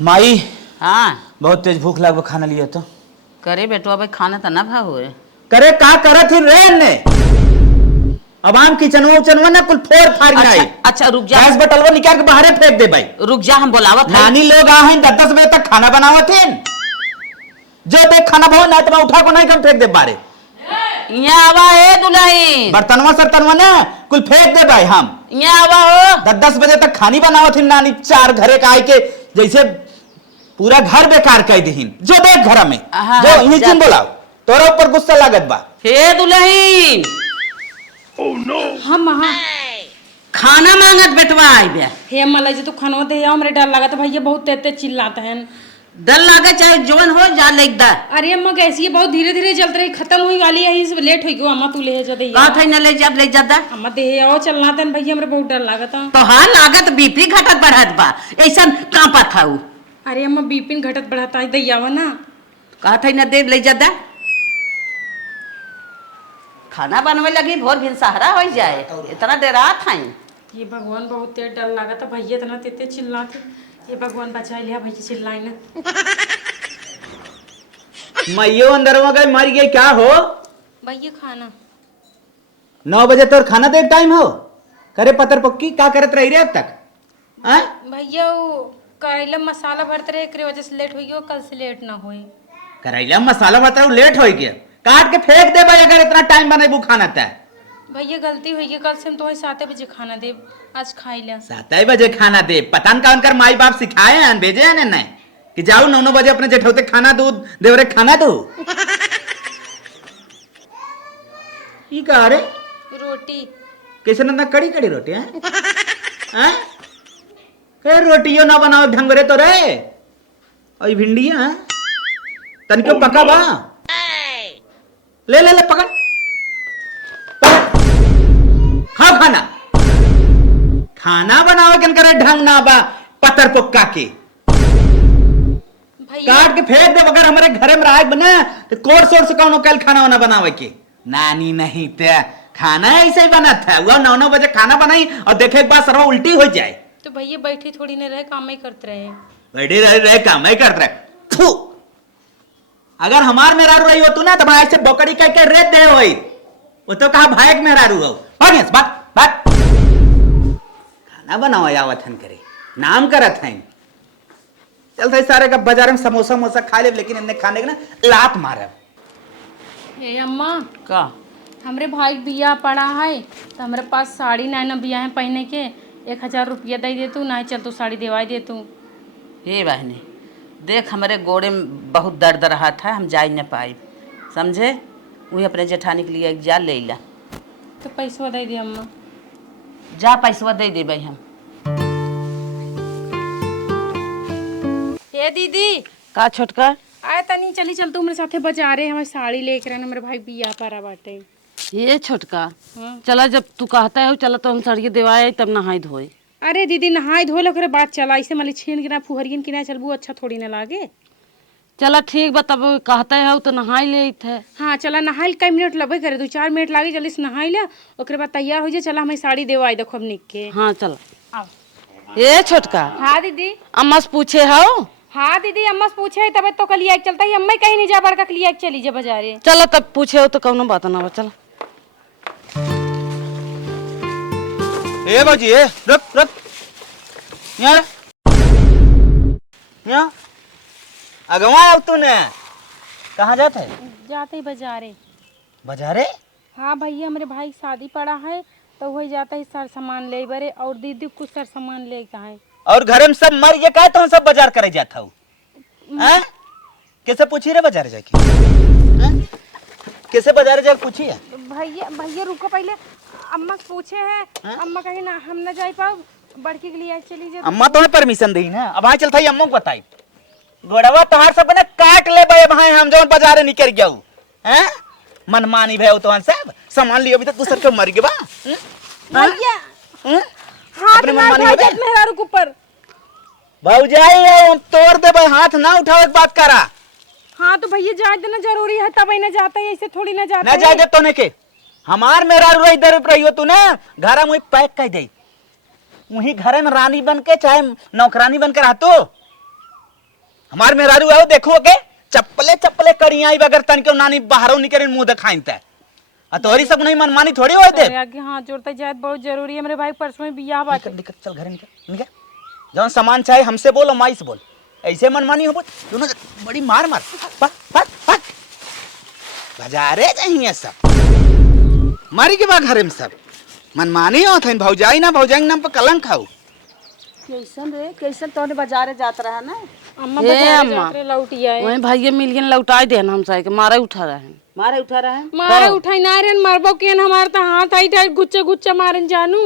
माई हाँ बहुत तेज भूख लग खाना लिया तो करे बेटो भाई खाना तो ना भाव है। करे का करत ही रे ने अब आम किचनवा उचनवा ना कुल फोड़ फाड़ अच्छा गई। अच्छा रुक जा गैस बटलवा निकाल के बाहर फेंक दे भाई। रुक जा हम बोलावत है। नानी लोग आ हैं 10 बजे तक खाना बनावत हैं। जो देख खाना भाव ना तो उठा को नहीं कम फेंक दे बारे। यहाँ आवा है दुल्हन बर्तनवा सरतनवा ना कुल फेंक दे भाई। हम यहाँ आवा हो 10 बजे तक खानी बनावत हैं नानी चार घरे का आए के जैसे पूरा घर बेकार कर दीहिन। जो देख घर में हाँ, जो यही चिन बोलाओ तोरा ऊपर गुस्सा लागत बा। हे दुल्हन हम हाँ खाना मांगत बेटवा आई बे। हे मलाई जी तो खाना दे आओ मेरे डर लगा तो भैया बहुत तेज चिल्लाते हैं। डर लागे चाहे जोन हो जा लेक दा। अरे अम्मा कैसी है बहुत धीरे धीरे चलते रही खत्म हुई वाली है इस लेट हो गई। अम्मा तू ले जा दे का थे न ले जा दा। अम्मा दे आओ चलना तन भैया मेरे बहुत डर लगा था। तो हाँ लागत बीपी घटत बढ़त बा ऐसा कांपा खाऊ। अरे अम्मा बीपिन घटत बढ़ाता है दैयावा ना का थे न दे ले जा दा। खाना बनवे लगी भोर भिन सहारा हो जाए इतना देर रात है। ये भगवान बहुत तेज डर लगा था भैया इतना तेज चिल्लाते। ये भगवान बचा लिया भैया चिल्लाए ना। मैयो अंदर में गए मर गए क्या हो। भैया खाना 9 बजे तो खाना दे टाइम हो। करे पतर पक्की का करत रही रे अब तक। भैया वो करेला मसाला भरते रहे एक वजह से लेट हो गई कल से लेट ना होए। करेला मसाला बताओ लेट हो गया काट के फेंक दे भाई। अगर इतना टाइम बने वो खाना था भैया गलती हुई है कल से हम तो 7 बजे खाना दे आज खाई लिया। 7 बजे खाना दे पता न कौन कर माई बाप सिखाए हैं भेजे हैं नहीं कि जाओ 9 बजे अपने जेठौते खाना दो देवरे खाना दो। ये कहा रे रोटी कैसे ना कड़ी कड़ी रोटी है हैं कई रोटियों ना बनाओ ढंग रे तो रे और भिंडिया हैं तनिको पका बा ले ले ले पकड़ खाओ खाना खाना बनाओ किन करे ढंग ना बा पत्थर पुक्का के काट के फेंक दे। अगर हमारे घरे में राग बना तो कोर सोर से कौन कल खाना वाना बनावे के नानी नहीं ते खाना ऐसे ही बना था। वो 9 बजे खाना बनाई और देखे एक बार सरवा उल्टी हो जाए तो भैया बैठी थोड़ी ना रहे काम ही करते रहे। बैठे रहे काम नहीं करते रहे। अगर हमार मेहरारू रही हो तू ना तो भाई से बकरी कह के रेत दे वही वो तो कहा भाई एक मेहरारू हो। बात बात खाना बनाओ आवत हन करे नाम करत हैं। चल भाई सारे का बाजार में समोसा मोसा खा ले लेकिन इन्हें खाने के ना लात मारे। हे अम्मा का हमरे भाई बिया पड़ा है तो हमारे पास साड़ी ना बिया है पहने के 1000 रुपया दे दे तू ना चल तू साड़ी देवाई दे तू। हे बहनी देख हमारे गोड़े में बहुत दर्द रहा था हम जा न पाए समझे वही अपने जेठानी के लिए जा ले ला। तो पैसा दे दे अम्मा जा पैसा दे दे भाई हम। हे दीदी का छोटका आए तनी चली चल तू मेरे साथे बाजारे हमारी साड़ी लेकर आना मेरे भाई बिया पड़ा बाटे। ये छोटका हाँ। चला जब तू कहता है चला तो हम सड़िए देवाए तब नहाई धोए। अरे दीदी नहाए धोए लो बाद चला ऐसे मली छीन के ना फुहरियन के ना चलबू अच्छा थोड़ी ना लागे। चला ठीक बा तब कहता है तो नहाई ले थे। हाँ चला नहाई कई मिनट लगे करे 2-4 मिनट लागे जल्दी से नहाई ला ओकरे बाद तैयार हो जाए चला हमारी साड़ी देवाई देखो अब निक के। हाँ चला आओ। ये छोटका हाँ दीदी अम्मा से पूछे हो। हाँ दीदी अम्मा से पूछे तब तो कल चलता है अम्मा कहीं नहीं जा बड़का कल चली जा बाजारे। चला तब पूछे हो तो कौनो बात ना बा चला। ए बाजी ए रुक रुक यहाँ यहाँ अगवा अब तूने कहाँ जाता है। जाते ही बाजारे। बाजारे हाँ भैया मेरे भाई शादी पड़ा है तो वही जाता है सर सामान ले बरे और दीदी कुछ सर सामान ले है और घरे में सब मर गए का तो हम सब बाजार करे जाता हूँ। कैसे पूछी रे बाजार जाके कैसे बाजार जाके पूछी है। भैया भैया रुको पहले अम्मा से पूछे हैं। अम्मा कहीं ना हम ना जा पाओ बड़की के लिए चली जाए। अम्मा तुम्हें परमिशन दी ना अब हाँ चलता अम्मा को बताई गोड़वा तुम्हार सब ने काट ले भाई हम जो बाजार निकल गया हैं मनमानी भाई तो सब सामान लियो अभी तक दूसर के मर गए बा भैया हाथ मार भाई मेरा रुक ऊपर भौजाई तोड़ दे भाई हाथ ना उठाओ एक बात करा। हाँ तो भैया जाए देना जरूरी है तब ना जाता है ऐसे थोड़ी ना जाता ना जाए दे तो ने के हमार मेरा इधर रही हो तू ना घर में पैक कर दे वही घर में रानी बन के चाहे नौकरानी बन के रह तो हमार मेहरारू आओ देखो के चप्पले चप्पले कड़िया आई बगर तन के नानी बाहरों निकले मुंह दिखाइन ते आ तोहरी सब नहीं मनमानी थोड़ी होते। आगे हाथ जोड़ता जाए बहुत जरूरी है मेरे भाई, परसों में बियाह बात है। निकल चल घर निकल निकल, जौन सामान चाहे हमसे बोल माई से बोल, ऐसे मनमानी हो दोनों बड़ी मार मार पक पक पक बाजारे चाहिए सब मारी के बाद घर में सब मनमानी होत है। भौजाई ना भौजाई नाम पर कलंक खाऊ। कैसन रे कैसन तोहने बाजारे जात रहा ना अम्मा हे बाजार अम्मा। जात रहे लौटी आए। वही भाई मिलियन लौटाई देन हम साई के मारे उठा रहे हैं मारे उठाई ना रे मरबो केन हमार त हाथ आई टाइट गुच्चे गुच्चे मारन जानू।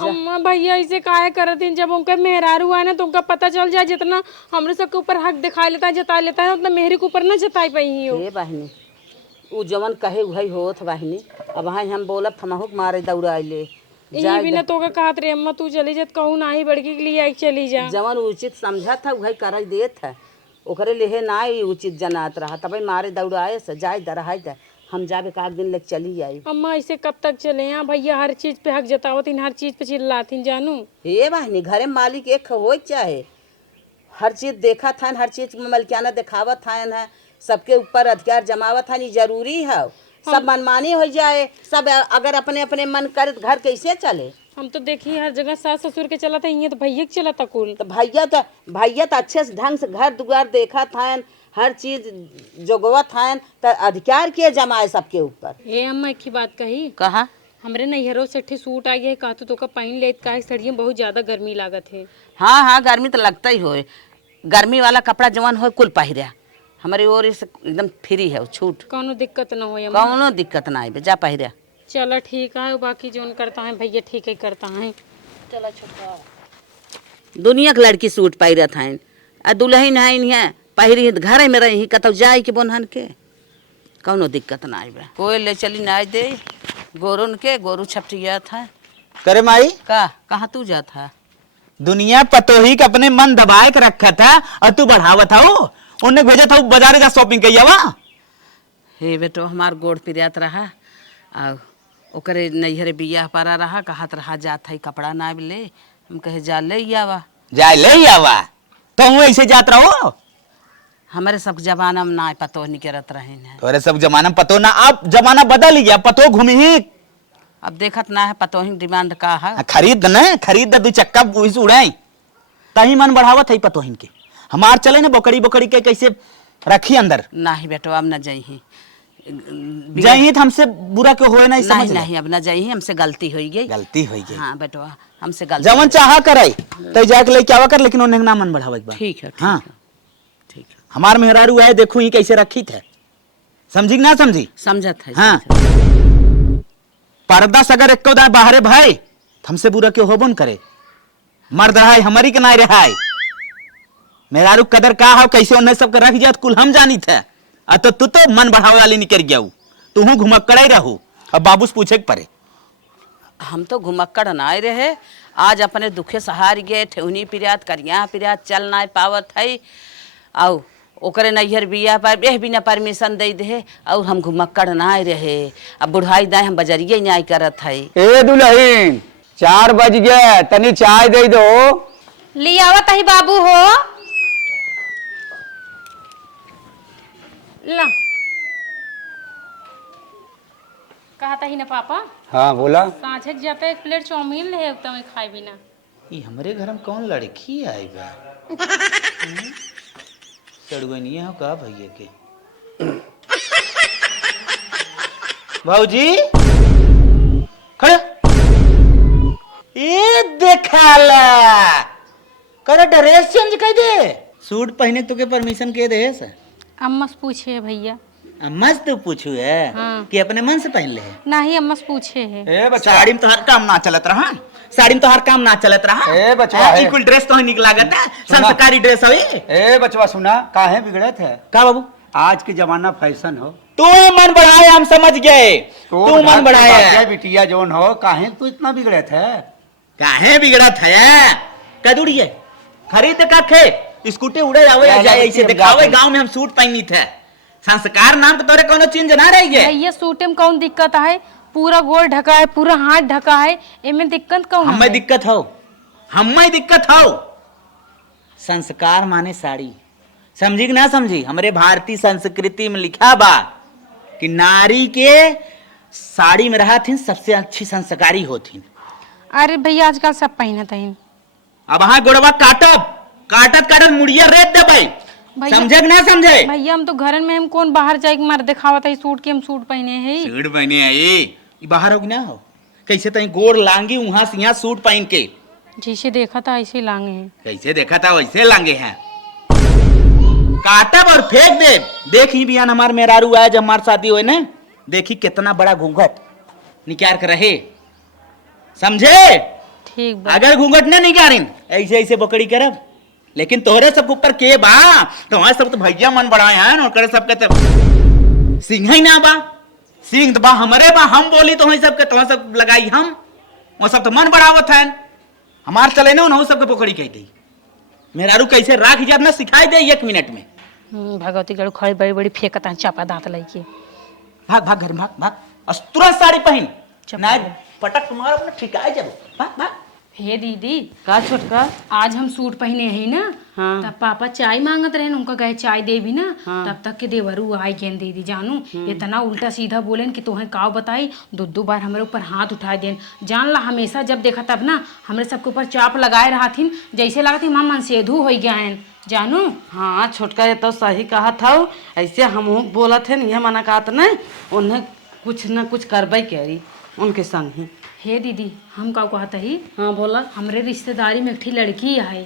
अम्मा भैया ऐसे काहे करतीन, जब उनका मेहरारू है ना तो उनका पता चल जाए जितना हमरे सबके ऊपर हक दिखा लेता है जता लेता है उतना मेहरी के ऊपर ना जताई पाई हो। ए बहनी उ जवन कहे वही होत बहनी, अब हां हम बोलब हमहु मारे दौड़ाइले यही भी ना तो का कहत रे अम्मा तू चली जत कहूं ना ही बड़की के लिए आई चली जा। जवन उचित समझा था वही कर देत है, ओकरे लेहे ना ही उचित जनात रहा तब मारे दौड़ाए से जाए दरहाई दे हम जाबे का दिन लग चली आई। अम्मा ऐसे कब तक चले यहाँ भैया हर चीज पे हक जतावतीन हर चीज पे चिल्लातीन जानू। हे बहनी घरे मालिक एक हो चाहे हर चीज देखा था हर चीज में मलकियाना दिखावत था है सबके ऊपर अधिकार जमावत था, नहीं जरूरी है सब मनमानी हो जाए सब अगर अपने अपने मन कर घर कैसे चले। हम तो देखी हर जगह सास ससुर के चला था, ये तो भैया के चला था कुल। तो भैया तो अच्छे से ढंग से घर दुआर देखा था हर चीज जोगवा था तो अधिकार के जमाए सबके ऊपर। हे अम्मा एक ही बात कही कहा हमरे नैहरों से ठे सूट आ गया कहतु तो का पहन ले काहे सड़ियों बहुत ज्यादा गर्मी लागत है। हाँ हाँ गर्मी तो लगता ही हो, गर्मी वाला कपड़ा जवान हो कुल पहिरा हमारी ओर से एकदम फ्री है छूट, कौनो दिक्कत ना हो अम्मा। कौनो दिक्कत ना आए जा पहिरा। चलो ठीक है बाकी जोन करता है भैया ठीक है करता है। चलो छोटा दुनिया के लड़की सूट पहिरा था आ दुल्हन है पहिरी घर में रही कतौ जाए के बोनहन के कौनो दिक्कत ना आए। कोई ले चली ना दे गोरुन के गोरू छपटिया था करे माई का कहाँ तू जाता दुनिया पतोही के अपने मन दबाए के रखा था और तू बढ़ावा था वो उन्हें भेजा था बाजार जा शॉपिंग कइया वा। हे बेटो हमार गोड़ पिरियात रहा आ ओकरे नैहरे बियाह पारा रहा कहत रहा जात है कपड़ा ना ले हम कहे जा ले आवा जाए ले आवा तो हूँ ऐसे जात रहो। हमारे सब जमाना में ना पतो नहीं करत रहे हैं, तोरे सब जमाना में पतो ना, अब जमाना बदल गया पतो घूमी ही अब देखत ना है पतो ही डिमांड का है। खरीद न खरीद दू चक्का उड़ाई तही मन बढ़ावत है पतो हिन के हमार चले ना बकरी बकरी के कैसे रखी अंदर। नहीं बेटो अब न जाइए जाइए तो हमसे बुरा क्यों होए ना समझ नहीं नहीं अब न जाइए हमसे गलती हो गई गलती हो गई। हाँ बेटो हमसे गलती जवन चाहा करे तो जाके लेके आवा कर लेकिन उन्हें ना मन बढ़ावा एक बार। ठीक है हाँ ठीक है हमार मेहरारू है देखो ही कैसे रखी थे समझी ना समझी समझत है। हाँ पर्दा सगर एक दाए बाहरे भाई हमसे बुरा क्यों होबो न करे मर्द रहा हमारी के ना रहा मेहरारू कदर का हो कैसे उन्हें सबके रख जात कुल हम जानी थे तो तू तो मन बढ़ावे वाली निकल गया तू हूँ घुमक्कड़ ही रहू अब बाबू से पूछे के पड़े। हम तो घुमक्कड़ ना रहे आज अपने दुखे सहार गए ठेहुनी पिरात करिया पिरात चल ना पावत है आओ ओकरे नैहर बिया पर एह बिना परमिशन दे दे और हम घुमक्कड़ ना रहे अब बुढ़ाई दाए हम बजरिए न्याय करत है। ए दुल्हन 4 बज गए तनी चाय दे दो। ले आवत ही बाबू हो ला कहता ही ना पापा हाँ बोला साँझे जाता 1 प्लेट चाउमीन ले तो मैं खाए बिना। ये हमारे घर में कौन लड़की आई बा सड़गनिए हो का भैया के भाऊजी खड़े ये देखाला करे ड्रेस चेंज कर दे सूट पहने तो के परमिशन के दे सर अम्मा से पूछे भैया मस्त पूछू है हाँ। कि अपने मन से पहन ले नहीं अम्मा से पूछे है। ए बच्चा साड़ी में तो हर काम ना चलत रहा साड़ी में तो हर काम ना चलत रहा ए बचवा है। कुल ड्रेस तो निक लागत है संस्कारी ड्रेस है ए बचवा सुना काहे बिगड़े थे का बाबू आज के जमाना फैशन हो तू मन बढ़ाए हम समझ गए तू मन बढ़ाए बिटिया जोन हो काहे तू इतना बिगड़े थे काहे बिगड़ा था कदुड़िए खरीद का खे स्कूटी उड़े आवे जाए ऐसे दिखावे गांव में हम सूट पहनी थे संस्कार नाम तो तोरे कोनो चेंज ना रही है। भैया सूटे में कौन दिक्कत है पूरा गोल ढका है पूरा हाथ ढका है इनमें दिक्कत कौन हमें दिक्कत हो हमें दिक्कत हो संस्कार माने साड़ी, समझी कि ना समझी? हमारे भारतीय संस्कृति में लिखा बा कि नारी के साड़ी में रहा थी सबसे अच्छी संस्कारी होती। अरे भैया आजकल सब पहनत हईन। अब हाँ गोड़वा काटब, काटत काटत मुड़िया रेत दे भाई, भैया- समझे कि ना समझे? भैया हम तो घर में हम कौन बाहर जाए के मार दिखावत है सूट के, हम सूट पहने हैं। सूट पहने आई बाहर हो कि ना हो, कैसे तई गोड़ लांगी वहां से यहाँ सूट पहन के, जैसे देखा था ऐसे ही लांगे हैं। कैसे देखा था वैसे लांगे हैं। काटब और फेंक दे। देख ही बियान हमार मेहरारू आया जब हमार शादी हुए ना, देखी कितना बड़ा घूंघट निकाल कर रहे, समझे? ठीक बा। अगर घूंघट ना निकारिन ऐसे ऐसे बकड़ी करब, लेकिन तोहरे सब ऊपर के बा, तुम्हारे सब तो भैया मन बढ़ाए हैं और करे सबके तो सिंह ही ना बा, सिंह तो बा हमारे बा, हम बोली तो सबके तो सब लगाई हम, वो सब तो मन बढ़ावत है हमार चले ना उन्होंने सबके पकड़ी कह दी। मेहरारू कैसे राख जब ना सिखाई दे 1 मिनट में। भगवती गढ़ खड़ी बड़ी बड़ी फेंकता है चापा दांत लेके। भाग भाग घर में भाग भाग, तुरंत साड़ी पहन चप्पल। ना पटक तुम्हारा अपना ठिकाए जब, भाग भाग। हे दीदी का छोटका? आज हम सूट पहने हैं ना, हाँ। तब पापा चाय मांगत रहे, उनका गए चाय दे भी ना, हाँ। तब तक के देवरू आई गेन दीदी जानू इतना उल्टा सीधा बोलेन कि तोहें काव बताई, दो बार हमारे ऊपर हाथ उठाए देन। जान ला हमेशा जब देखा तब ना हमरे सबके ऊपर चाप लगाए रहा थी, जैसे लगा थी मां मनसेधु हो गया है जानू। हाँ छोटका ये तो सही कहा था, ऐसे हम बोला थे नहीं मना कहा था नहीं, उन्हें कुछ न कुछ करवाई कह रही उनके संग ही। हे दीदी हम का कहता ही, हाँ बोला। हमरे रिश्तेदारी में एक ठी लड़की है,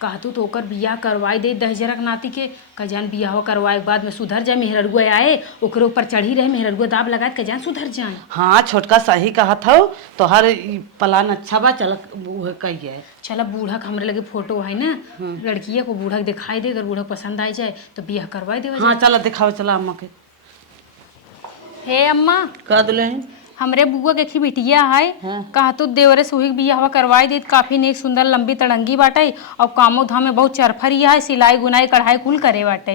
कहतू तो ओकर बियाह करवाई दे दहजरक नाती के, कजान बियाह करवाए के बाद में सुधर जाए, मेहररुआ आए ओकरे ऊपर चढ़ी रहे, मेहररुआ दाब लगाए कजान सुधर जाए। हाँ छोटका सही कहा था, तो हर प्लान अच्छा बा, चल वो कहिए। चला बूढ़ा के हमरे लगे फोटो है ना, लड़किया को बूढ़ा के दिखाई दे, अगर बूढ़ा पसंद आ जाए तो बियाह करवाई दे। हाँ चला दिखाओ, चला अम्मा के। हे अम्मा का दुल्हन? हमरे बुआ के बिटिया है, हाँ। कहतू देवरे सुही बियाह करवाई दे, काफी नेक सुंदर लंबी तड़ंगी बाटे और कामो धाम में बहुत चरफरी है, सिलाई गुनाई कढ़ाई कुल करे बाटे।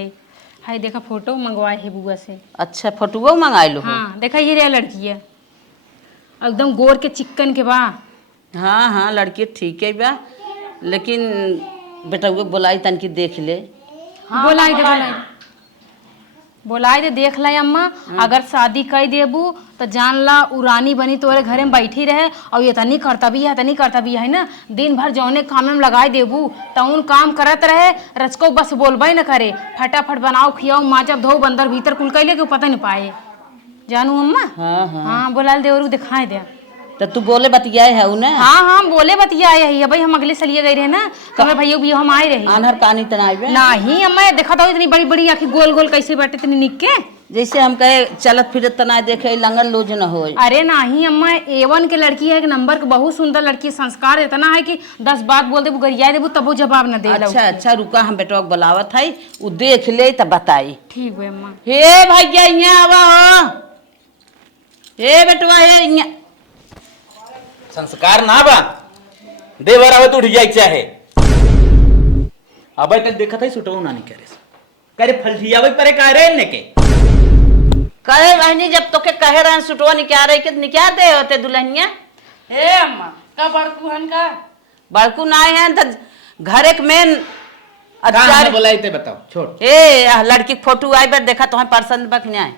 हाय देखा फोटो मंगवाए है बुआ से। अच्छा फोटो मंगाई लो। हाँ देखा ये रे लड़की है, एकदम गोर के चिक्कन के बा। हाँ हाँ लड़की ठीक है बा, लेकिन बेटा वो बोलाई तन की देख ले। बोलाई दे बोलाई दे देख ला अम्मा, अगर शादी कर देबू तो जान ला उरानी बनी तोरे घरे में बैठी रहे, और ये तनी करतबी है ना, दिन भर जौने काम में लगाए देबू तउन काम करत रहे, रचको बस बोलबे न करे, फटाफट बनाओ खियाओ माजब धो बंदर भीतर कुल कैले के पता नहीं पाए जानू अम्मा। हाँ हाँ हाँ बोला देवरू दिखाए दे। तो तू बोले बतियाए है उन्हें? हाँ हाँ बोले बतियाए है भाई, हम अगले सलिए गए रहे ना, तो मैं भैया भी हम आए रहे आनहर कानी तनाई बे? नहीं अम्मा देखा था इतनी बड़ी बड़ी आखिर गोल गोल कैसे बैठे इतनी निक के, जैसे हम कहे चलत फिरत तना देखे लंगन लोज न हो। अरे नहीं अम्मा A1 के लड़की है, एक नंबर के बहुत सुंदर लड़की, संस्कार इतना है कि 10 बात बोल दे गरिया देबू तब वो जवाब न दे। अच्छा अच्छा रुका, हम बेटवा को बुलावत है, वो देख ले तब बताई। ठीक है अम्मा। हे भैया यहाँ आवा हो, हे बेटवा हे यहाँ। संस्कार ना बा, देवर आवत उठ जाए चाहे। अब तक देखा था सुटो ना नहीं करे फलठियावे परे कह रहे ने के करे रहनी, जब तो के कहे रहे सुटवा निकाह रही के निकाह दे होते दुल्हनिया। हे अम्मा का बड़कू हन का बड़कू ना है तो घर एक मेन अच्छा बोलाई ते बताओ छोड़। ए लड़की के फोटो आई बार देखा तो पसंद बक नहीं आए?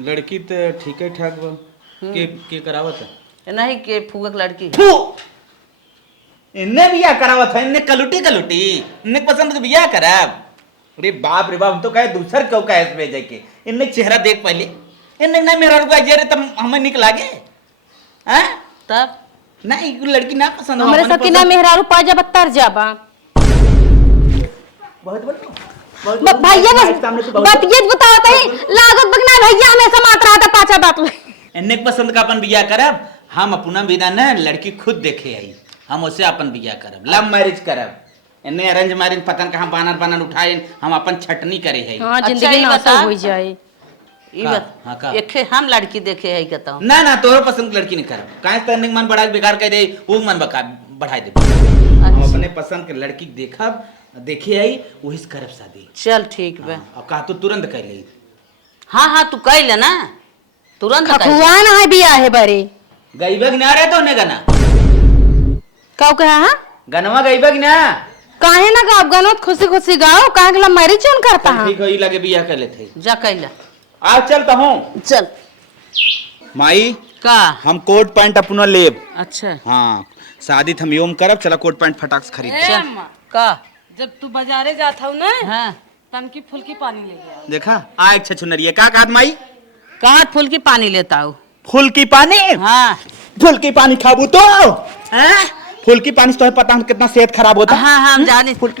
लड़की तो ठीक है ठाक बा, के करावत है नहीं के फूगक लड़की इन्ने बियाह करावत है, इन्ने कलुटी इन्ने पसंद के बियाह कराब। अरे बाप रे बाप, हम तो कहे दूसर क्यों कहे भेजे के, इन्ने चेहरा देख पहले, इन्ने ना मेरा रुपया जेरे तब हमें निक लागे हैं, तब नहीं लड़की ना पसंद हमरे सब की ना मेहरारू पाजा बत्तर जाबा। बहुत भैया बस ये बताता है लागत बकना भैया हमेशा मात्र आता पाछा बात ले। इन्ने पसंद का अपन बियाह करब, हम अपना बिना ना लड़की खुद देखे आई, हम उससे अपन बियाह करब, लव मैरिज करब, इन्ने अरेंज मैरिज पतन कहाँ बानर उठाए, हम अपन छटनी करे है। हाँ अच्छा, जिंदगी ये नासा बता। हो जाए। ई हाँ, बात हाँ, का? एक हम लड़की देखे है कहता हूँ। ना तोरो पसंद लड़की नहीं करब, काहे तने मन बढ़ा बेकार कह दे, वो मन बढ़ाई दे। हम अपने पसंद के लड़की देखब, देखे आई वही से करब शादी। चल ठीक बे। अब कहा तो तुरंत कर ले। हाँ हाँ तू कह ले ना तुरंत कह ले। खकुआ ना है बिया है बरे गईबग ना रे तो ने गना काऊ कहा हाँ गनवा गईबग ना काहे ना गाव गानो खुशी खुशी गाओ काहे के मैरिज चोन करता है ठीक होई लगे बियाह कर लेते जा कैला आज चलता हूँ। चल माई का हम कोट पैंट अपना लेब। अच्छा हाँ शादी हम योम करब, चला कोट पैंट फटाक से खरीद। चल का जब तू बाजारे जात हूँ ना हाँ तनकी फुल्की पानी ले गया देखा आ एक छछुनरिया का कहत माई? कहाँ फूल की पानी लेता हूँ? फूल की पानी? हाँ फूल की पानी खाबू तो फूल की पानी से तो पता हम कितना सेहत खराब होता। हाँ हाँ हम जाने। फूल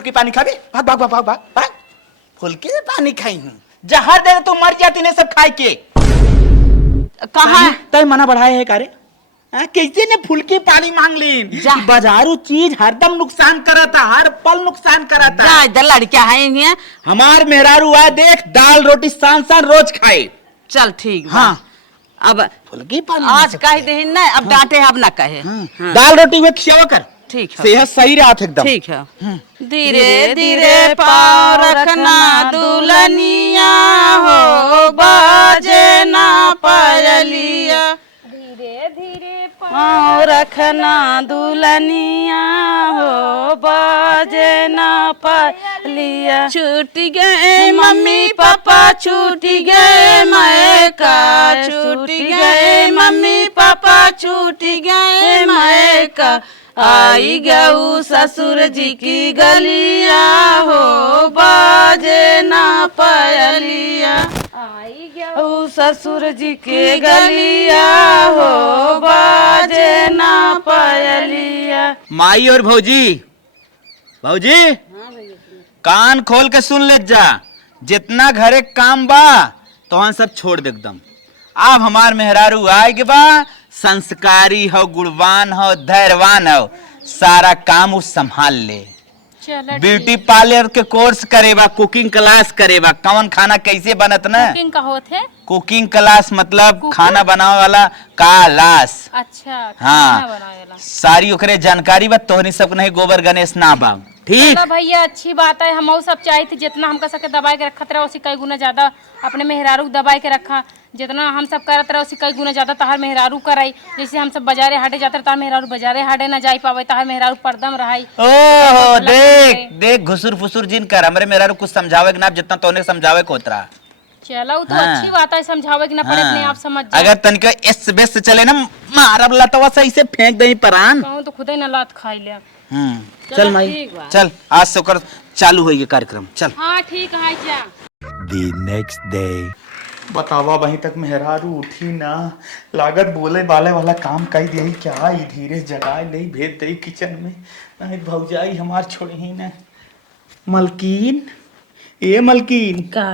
की पानी खाबी? भाग भाग भाग भाग भाग भाग। फूल की पानी खाई हूँ, जहर दे तू मर जाती ने सब खाई के। कहाँ तय मना बढ़ाए है कारे? कैसे ने फूल की पानी मांग ली? बाजारू चीज हरदम नुकसान करता, हर पल नुकसान करता। जा इधर लड़कियां है इन्हें। हमार मेहरारू आ देख दाल रोटी सान सान रोज खाए। चल ठीक बा। हाँ अब फूल की पानी आज कह दे ना, अब डांटे अब ना कहे। हाँ। दाल रोटी हुए खियावा कर, ठीक है सेहत सही रहत एकदम। ठीक है। धीरे धीरे पाँव रखना दुल्हनिया हो, बाजे ना पायलिया। धीरे धीरे पाँव रखना दुल्हनिया हो, बाजे ना पायलिया। छूट गए मम्मी पापा, छूट गए मैका, छूट गए मम्मी पापा, छूट गए मैका। आई गऊ ससुर जी की गलिया हो, बाजे ना पायलिया। आई गया गऊ ससुर जी के गलिया हो, बाजे ना पायलिया। माई और भौजी, भौजी कान खोल के सुन ले जा, जितना घरे काम बा तो सब छोड़ दे एकदम। अब हमार मेहरारू आएगे बा, संस्कारी हो, गुणवान हो, धैर्यवान हो, सारा काम वो संभाल ले। चलो ब्यूटी पार्लर के कोर्स करेबा, कुकिंग क्लास करेबा, कौन खाना कैसे बनत ना। कुकिंग का होते कुकिंग क्लास मतलब खाना बनावे वाला क्लास। अच्छा हाँ। खाना बनावेला। सारी ओकरे जानकारी बा, तोहनी सब नहीं गोबर गणेश ना बा। ठीक चलो भैया अच्छी बात है, हम सब चाहे थे जितना हमका सके दबाई के रखत रहे उसी कई गुना ज्यादा अपने मेहरारू दबाई के रखा। जितना हम सब करत रहे उसी कई गुना ज्यादा तहार मेहरारू कराई। जैसे हम सब बाजारे हाटे जाते तार मेहरारू बाजारे हाटे ना जाई पावे, तहार मेहरारू परदम रहाई। ओहो देख देख घुसुर फुसुर जिन कर, हमरे मेहरारू कुछ समझावे के ना, जितना तोने समझावे को उतरा। चलो तो हाँ। अच्छी बात है, समझावे कि ना पड़े अपने आप समझ जाए। अगर तनिक इस बेस से चले ना, मारब लतवा सही से फेंक दही परान। कहूं तो खुदे न लात खाई ले। चल माई ठीक बा। चल, आज से ओकर चालू होई ये कार्यक्रम। चल हाँ ठीक है जा। The next day. बतावा वहीं तक मेहरारू उठी ना, लागत बोले बाले वाला काम कही दिया। क्या ही धीरे जगाए ले भेज दई किचन में। नहीं भौजाई हमार छोड़ ही ना। मलकीन, ए मलकीन का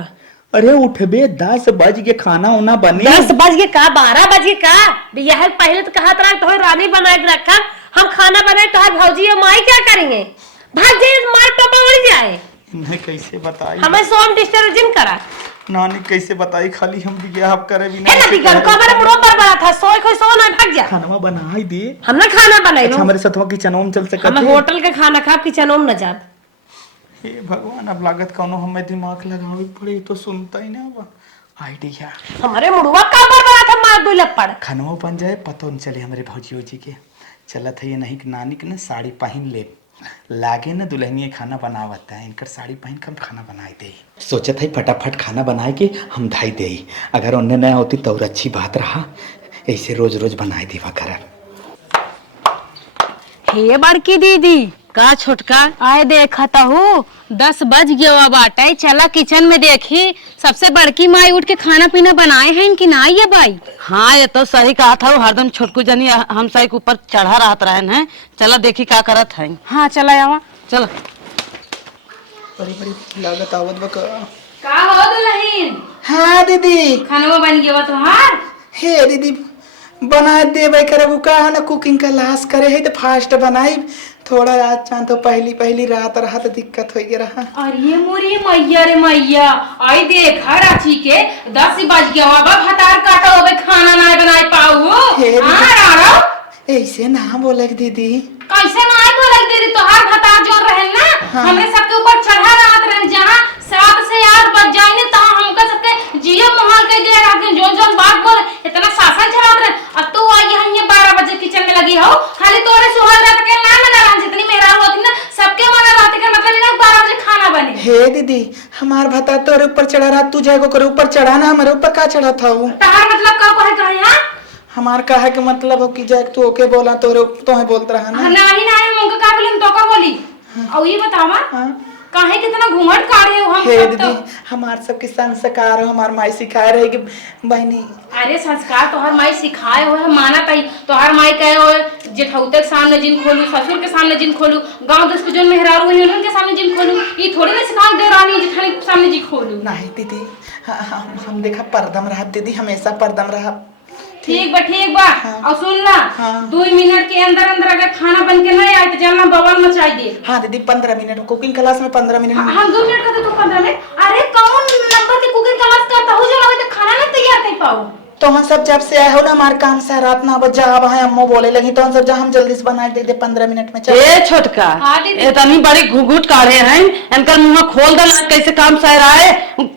अरे उठबे 10 बज के खाना उना बने। 10 बज के का 12 बज के का बियाह पहले तो कहा था तो रानी बना के रखा, हम खाना बनाए तो भौजी और माई क्या करेंगे? भाग जाए मार टोपा उड़ जाए। मैं कैसे बताई? हमें सोम डिस्टर्जन करा नानी कैसे बताई, खाली हम बियाह करे बिना। है ना बिगड़ को हमारे मुंह पर बड़ा था, सोए कोई सो ना भाग जा। खाना बना ही दे। हमने खाना बनाई अच्छा हमारे साथ किचन में चल सकते। हम होटल के खाना खा किचन में न जात। हे भगवान, अब लागत कौनो हमें दिमाग लगावे पड़े तो सुनता ही ना अब आइडिया। हमारे मुड़वा का बड़ा था मार दो लपड़। खाना बन जाए पता नहीं चले हमारे भौजी जी के। चलत है ये नहीं कि नानी के ना साड़ी पहन ले, लागे ना दुल्हनिया खाना बनावता है, इनकर साड़ी पहन कर खाना बनाए दे। सोचत है फटाफट खाना बनाए के हम धाई दे, अगर उन्हें नहीं होती तो और अच्छी बात रहा। ऐसे रोज रोज बनाए देवा कर। हे बड़की दीदी का छोटका आए देखा हूँ 10 बज गया बाटे, चला किचन में देखी सबसे बड़की माई उठ के खाना पीना बनाए हैं इनकी ना ये भाई। हाँ ये तो सही कहा था, हरदम छोटकू जनी हम सही के ऊपर चढ़ा रहत रहन है। चला देखी का करत है। हाँ चला आवा। चलो बड़ी बड़ी लागत आवत बा का हो दुल्हन? हाँ दीदी। खाना बन गया तुम्हार? हे दीदी बना देवे करब का है ना, कुकिंग क्लास करे है तो फास्ट बनाई। थोड़ा आज चांद तो पहली रात रहा तो दिक्कत हो गया रहा। अरे मोरी मैया रे मैया, आई देखा राची के 10 बज गया बा, भतार काटा होबे खाना ना बनाए पाऊ। हां रारो ऐसे ना बोले दीदी। कैसे ना बोले दीदी, तोहार भतार जो रहल ना हमरे सबके ऊपर चढ़ा रहत रहे। जहां 7 से 8 बज जाए ने तहां हमका सबके जियो मोहल के दे रहा के जो बात बोल इतना शासन चलात रहे। अब तू आई हम ये 12 बजे किचन में लगी हो, खाली तोरे सुहाग रात के नाम में ना जितनी मेरा होती ना सबके हे दीदी, हमार भता तोरे ऊपर चढ़ा रहा, तू जाएगो करे ऊपर चढ़ा ना, हमारे ऊपर का चढ़ा था वो? तार मतलब का कोई कहे हां? हमार कहा के मतलब हो कि जाए तू ओके बोला तोरे तो है बोलत रहा ना। नहीं नहीं उनका का बोली तो का बोली। और ये बतावा हाँ। काहे कितना घूंघट काढ़े हो हम हे सब दीदी, तो। हमार सबके संस्कार हो, हमार माई सिखाए रहे कि बहनी अरे संस्कार तोहर माई सिखाए हो है, माना कही तोहर माई कहे हो जेठौते के सामने जिन खोलू, ससुर के सामने जिन खोलू, गांव देश के जो मेहरारू हैं उनके सामने जिन खोलू, ये थोड़ी ना सिखा दे रानी जेठानी के सामने जी खोलू। नहीं दीदी, हम देखा परदम रहा दीदी, हमेशा परदम रहा। ठीक बा। हाँ। और सुन ला, हाँ। 2 मिनट के अंदर अंदर अगर खाना बन के नहीं आए तो जाना बवाल मचाई दे। हाँ दीदी, 15 मिनट कुकिंग क्लास में 15 मिनट। हम 2 मिनट का तो 15 मिनट। अरे कौन नंबर की कुकिंग क्लास करता हो जो लगे तो खाना नहीं तैयार कर पाओ। तो हम सब जब से आए हो ना, हमारे काम से रात ना बजा अब है, अम्मो बोले लगी तो हम सब हम जल्दी से बना दे 15 मिनट में। चल ए छोटका, हाँ दीदी। इतनी बड़ी घुघुट काढ़े हैं, इनका मुंह खोल दे, कैसे काम सह रहा है,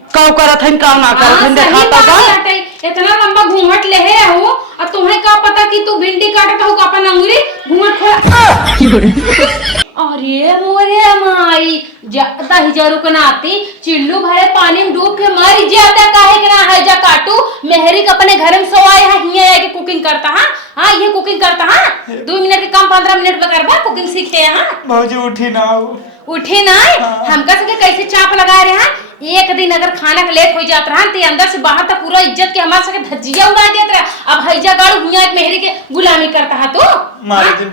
कौ करत है काम ना करत है, दिखाता का। इतना लंबा घूंघट ले हो और तुम्हें क्या पता कि तू भिंडी काटता हो अपन अंगुली घूंघट खोल। अरे मोरे माई ज्यादा हिजारू के नाती चिल्लू भरे पानी में डूब के मर जाता, काहे के ना है जा काटू मेहरी के अपने घर में सोवाए है, हिया के कुकिंग करता हां। हां ये कुकिंग करता हां, 2 मिनट के काम 15 मिनट में करबा, कुकिंग सीखे हां। भौजी उठी ना उठे ना हमका सके कैसे चाप लगा रहे हैं। एक दिन अगर खाना के लेट हो जात रहा ते अंदर से बाहर तक पूरा इज्जत के हमारे सके धज्जिया उड़ा देत रहा। अब हैजा गाड़ू हिया एक मेहरी के गुलामी करता है तो मारे जी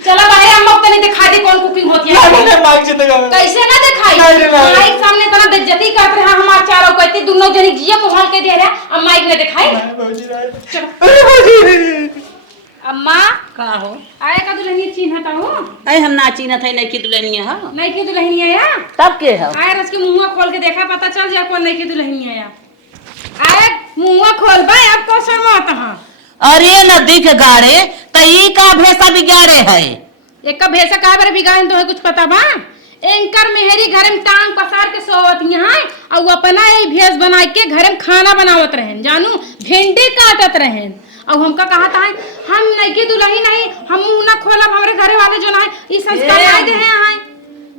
चला बाहर अम्मा को नहीं दिखा दे कौन कुकिंग होती है। नहीं माइक से दिखा, कैसे ना दिखाई, नहीं। माइक सामने इतना बेइज्जती कर रहे हैं हमारे चारों को, इतनी दोनों जनी जिया को हाल के दे रहे हैं, अब माइक में दिखाई। अम्मा का हो आए का दुल्हनिया चिन्हता हो? ऐ हम ना चिन्हत है, नहीं की दुल्हनिया है, नहीं की दुल्हनिया या तब के है। आए रस के मुंह खोल के देखा पता चल जाए कौन नहीं की दुल्हनिया या। आए मुंह खोल बा, अब क्वेश्चन मत हां। अरे नदी के गाड़े कई का भेसा बिगाड़े है। एक का भेसा का बारे बिगाड़न तो है कुछ पता बा? एंकर मेहरी घर में टांग पसार के सोवत यहाँ और वो अपना यही भेस बना के घर में खाना बनावत रहें, जानू भिंडी काटत रहें। और हमका कहा था हम नहीं की दुल्हन नहीं, हम मुंह ना खोलब, हमारे घरे वाले जो ना है इस संस्कार नहीं दे हैं।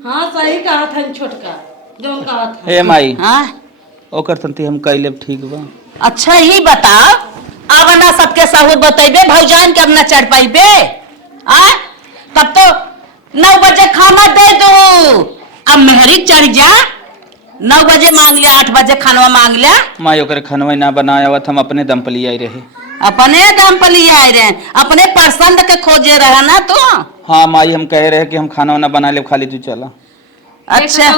हां सही कहा था छोटका जोन कहा था। हे माई, हां ओकर तंती हम कैले ठीक बा। अच्छा ही बताओ, अब ना सबके सहूर बतेबे, भौजान के अब ना चढ़ पाइबे। आ तब तो 9 बजे खाना दे दो, अब मेहरी चढ़ जा, 9 बजे मांग लिया, 8 बजे खाना मांग लिया। माई ओकर खनवा ना बनाया हुआ, हम अपने दम पर आई रहे। अपने दम पर लिए आए रहे, अपने पसंद के खोजे रहा ना तो। हाँ माई, हम कह रहे कि हम खाना वाना बना ले, खाली तू चला। अच्छा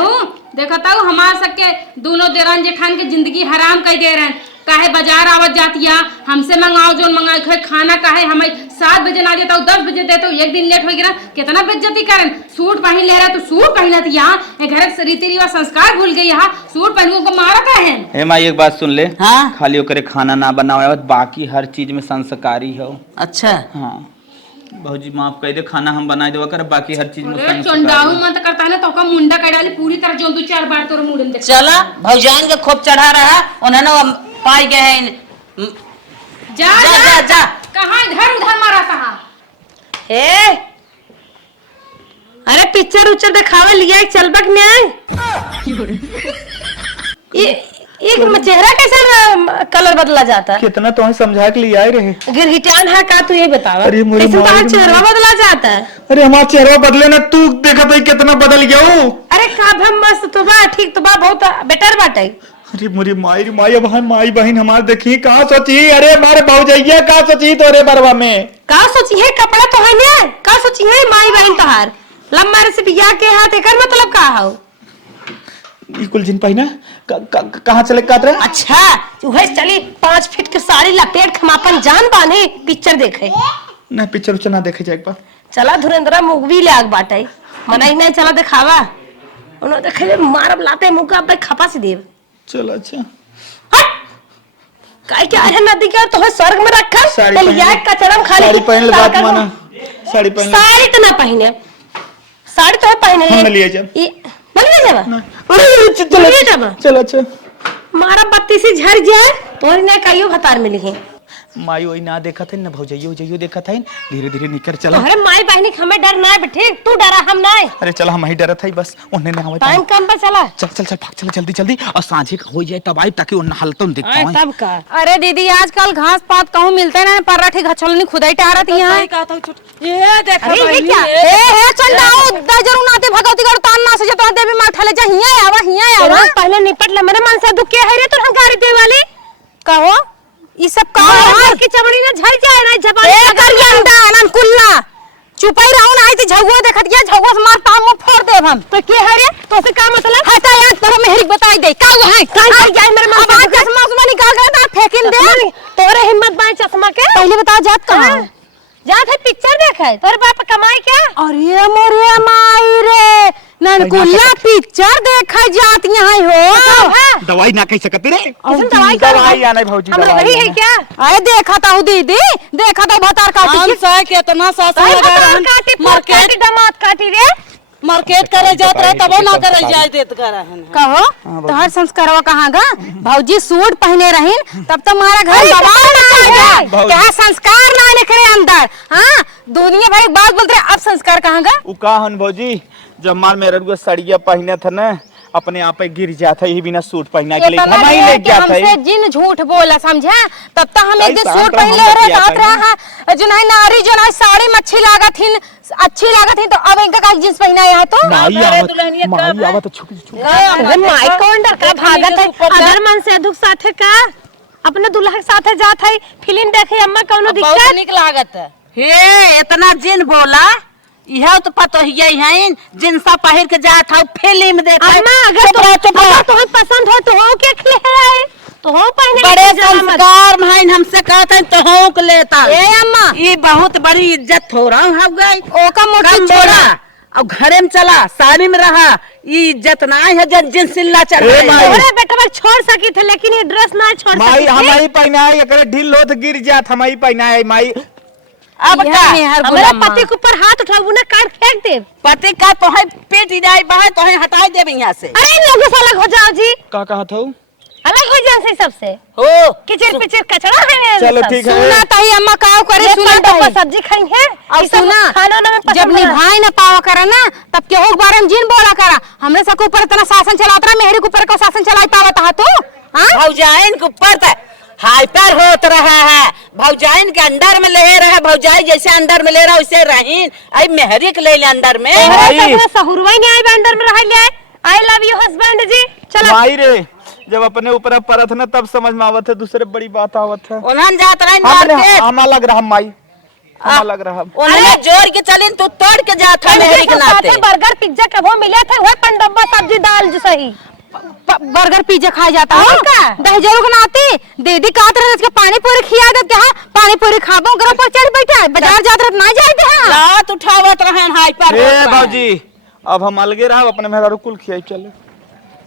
देखता हूँ हमार सबके दोनों देरान जेठान के जिंदगी हराम कर दे रहे हैं। काहे बाजार आवत जातिया, हमसे मंगाओ जो मंगाए खाना, काहे हमें 7 बजे ना देता हूँ, 10 बजे देता हूँ, एक दिन लेट हो गया कितना बेइज्जती करें। सूट पहन ले रहा तो सूट पहनत यहाँ घर से रीति रिवाज संस्कार भूल गई, यहाँ सूट पहन को मारत है। हे माई एक बात सुन ले, हाँ? खाली ओकरे खाना ना बनावे, बाकी हर चीज में संस्कारी हो। अच्छा हाँ भौजी माफ कर दे, खाना हम बना देवा कर, बाकी हर चीज में चंडाऊ मत करता है तो का मुंडा कर डाली पूरी तरह जो 2-4 बार तोर मुंडन दे। चला भौजान के खूब चढ़ा रहा, उन्होंने पाई गए हैं। जा जा जा जा, कहाँ इधर उधर मारा कहा। ए अरे पिक्चर उच्चर दिखावे लिया चल बक में आए। ये चेहरा कैसा कलर बदला जाता है? कितना तो समझा के लिए आए रहे। गिरहिटान है का तू ये बतावा। अरे मोरी कैसे माई तुम्हारा चेहरा बदला जाता है? अरे हमारा चेहरा बदले ना, तू देखा तो कितना बदल गया हूँ। अरे का भम मस्त तो बा, ठीक तो बा, बहुत बेटर बाटे। अरे मोरी माई अब हम माई बहन हमारे देखी कहाँ सोची, अरे हमारे भौजैया कहाँ सोची तोरे बरवा में। का सोची है कपड़ा तो है ना, का सोची है माई बहन तोहार लम्बा से बिया के हाथ एकर मतलब का हो? कुल जिन पहिना कहाँ चले कात रहे? अच्छा वह चली 5 फीट के साड़ी लपेट खमापन जान बाने पिक्चर देखे ना, पिक्चर उच्चर ना देखे जाए एक बार। चला धुरेंद्र मूवी ले आग बाटे मना ही नहीं, चला दिखावा उन्होंने देखे मारब लाते मुका पे खपा से देव। चलो अच्छा काय क्या है नदी के तो स्वर्ग में रखा साड़ी तो लिया कचरम खाली साड़ी पहन ले, बात माना, साड़ी पहन ले। साड़ी तो ना पहने, साड़ी तो पहने हम लिए जब मन ले जावा चलो अच्छा मारा बत्ती से झड़ जाए और ना कहियो भतार मिली है। माई वही ना देखा था ना भौजइयो जइयो देखा था धीरे धीरे निकल चला। अरे माई बहनी हमें डर ना है ठीक, तू डरा हम नहीं। अरे चला हम ही डरत है बस उन्हें ना हमारे टाइम कम पर चला। चल चल चल भाग चल जल्दी जल्दी और सांझे हो जाए तब आई ताकि उन हलतम दिख पाए। तब का अरे दीदी आजकल घास पात कहूँ मिलते ना, पराठी घचोलनी खुदाई टारत यहाँ। ये देखा अरे ये बहनी, क्या? ए चल जाओ दजरू नाते भगवती गढ़ तान ना से जतो देवी मां ठले जा हिया आवा हिया आवा। पहले निपट ले, मेरे मन से दुख के है रे तू हंगारी दे वाली। कहो ई सब का मार की चमड़ी ना झड़ जाए ना जबान। ए करिया अंडा अनन कुल्ला चुपाई रहू ना आई थी झगुआ देखत गया झगुआ से मार पाम मुंह फोड़ देब हम। तो के है रे? तो से का मतलब? हटा यार तोरा मेहरी बताई दे का वो है का जाए मेरे मन से दुख। चश्मा उस्मा निकाल के ना फेंकिन दे। तोरे हिम्मत बाय चश्मा के? पहले बता जात कहां जात है पिक्चर देखे तोरे बाप कमाई क्या? अरे मोरे माई रे ननकुल्ला पिक्चर देखा जात यहाँ हो। दवाई ना कह सकते रे। किसन दवाई कर दवाई आना भौजी हम लोग वही है क्या? अरे देखा था दीदी देखा था भतार काटी हम सा कितना सासा लगा रहन मार्केट दामाद काटी रे। मार्केट करे जात रहे तब ना करे जाय देत करहन। कहो तोहर संस्कारवा कहाँ गा? भौजी सूट पहने रहीन तब तो हमारा घर दबाव ना आएगा। क्या संस्कार ना निकले अंदर? हाँ दुनिया भर एक बात बोलते अब संस्कार कहाँ गा? उ का हन भौजी जब मार मेरे को सड़िया पहने था ना अपने आप पे गिर जाता ही बिना सूट पहना के लिए इतना ही है ले कि गया हमसे था। जिन झूठ बोला समझा तब तक हम एक दिन सही सूट शांत पहन हम ले रहे किया रात रहा है जो नहीं नारी जो नहीं साड़ी में अच्छी लागत थी तो अब इनका का जींस पहना यहाँ तो माई आवत छुपी छुपी। अरे माई कौन डर का भागत है? अगर मन से दुख साथे का अपने दुल्हा के साथे जात है फिल्म देखे अम्मा कौनो बहुत दिक्कत? निक लागत है। हे इतना जिन बोला यह तो पता ही है जिनसा पहिर के जात हूं फिल्म देख। अम्मा अगर तुम्हें पसंद हो तो हो के ले आए तो हो पहने बड़े के जाना मत। संस्कार भाई हमसे कहते हैं तो हो के लेता। ए अम्मा ये बहुत बड़ी इज्जत थोड़ा हो गई। ओका मोटी कम छोड़ा बोला अब घरे में चला साड़ी में रहा ये इज्जत ना है जब जिन सिल्ला चल ए रही माई। तोरे बेटा मैं छोड़ सकी थे लेकिन ये ड्रेस ना छोड़ माई सकी थी। हमारी पहना है एकरे ढील होत गिर जात हमारी पहना है माई। अब यह का मेहर मेरे गुलामा। पति के ऊपर हाथ उठाऊ ना काट फेंक दे। पति का तो है पेट जाए बाहर तो है हटाई दे यहाँ से। अरे इन लोगों से अलग हो जाओ जी, का कहा था अलग हो जाओ से सबसे। हो किचिर पिचिर कचरा है ये चलो सब। ठीक है। सुना ताई अम्मा का करे ये सुना पंडों ताई को सब्जी खाई है अब सुना खाना ना में जब पसंद है। निभाई ना पावा करा ना तब केहू के बारे में जिन बोला करा। हमरे सबके ऊपर इतना शासन चलाता रहा मेहरी के ऊपर को शासन चलाई पावत हा तू? हां भौजाइन के ऊपर हाइपर होत रहा है। भौजाइन के अंडर में ले रहा है। भौजाई जैसे अंडर में ले रहा वैसे रहीन आई मेहरी के ले अंडर में। सहुरवा नहीं आए अंदर में रह ले। आई लव यू हस्बैंड जी। चलो माई रे जब अपने ऊपर परत ना तब समझ में आवत है दूसरे बड़ी बात आवत है। उन्हन जात रही हमने मार्केट हमा लग रहा माई हमा लग रहा। उन्हें जोड़ के चलिन तू तोड़ के जात है मेहरी के नाते। बर्गर पिज्जा कबो मिले थे वह पंडब्बा सब्जी दाल जो सही बर्गर पिज्जा खाया जाता है और का? दहजरू के नाते दीदी कात रहे के पानी पूरी खिया देते हैं पानी पूरी खाबो घर पर चढ़ बैठा बाजार जात रहे ना जाते हैं। लात उठावत रहन हाइपर ए बाबूजी अब हम अलगे रहा अपने मेहरा कुल खियाई चले।